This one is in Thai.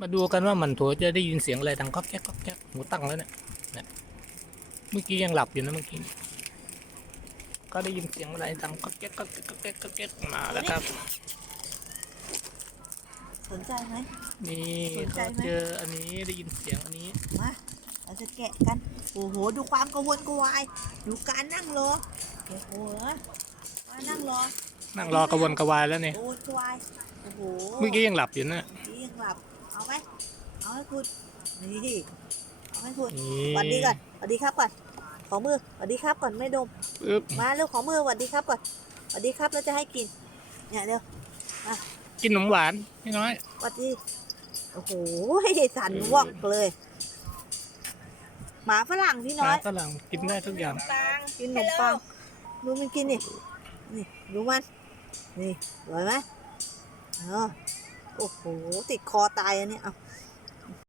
มาดูกันว่ามันโถจะได้ยินเสียงอะไรดังก๊อกแก๊กก๊อกแก๊กหูตั้งแล้วเนี่ยเนี่ยเมื่อกี้ยังหลับอยู่นะเมื่อกี้ก็ได้ยินเสียงอะไรดังก๊อกแก๊กก๊อกแก๊กก๊อกแก๊กก๊อกแก๊กมาแล้วครับ สนใจไหมนี่สนใจเขาไหมเจออันนี้ได้ยินเสียงอันนี้มาเราจะแกะกันโอ้โหดูความกระวนกระวายดูการนั่งรอโอ้โหมานั่งรอนั่งรอกระวนกระวายแล้วเนี่ยกระวนกระวายโอ้โหเมื่อกี้ยังหลับอยู่นะ เมื่อกี้ยังหลับเอาไหมเอาให้คุณนี่เอาให้คุณนี่สวัสดีก่อนสวัสดีครับก่อนขอมือสวัสดีครับก่อนไม่ดมปึ๊บมาเร็วขอมือสวัสดีครับก่อนสวัสดีครับแล้วจะให้กินเนี่ยเร็วกินขนมหวานพี่น้อยสวัสดีโอ้โหสั่นวอกเลยหมาฝรั่งพี่หน้มาอยฝรั่งกินได้ทุกอย่างปังกินขนมปังดูมันกินนี่นี่ดูมันนี่อร่อยไหมเออ โอ้โห ติดคอตายอันนี้เอา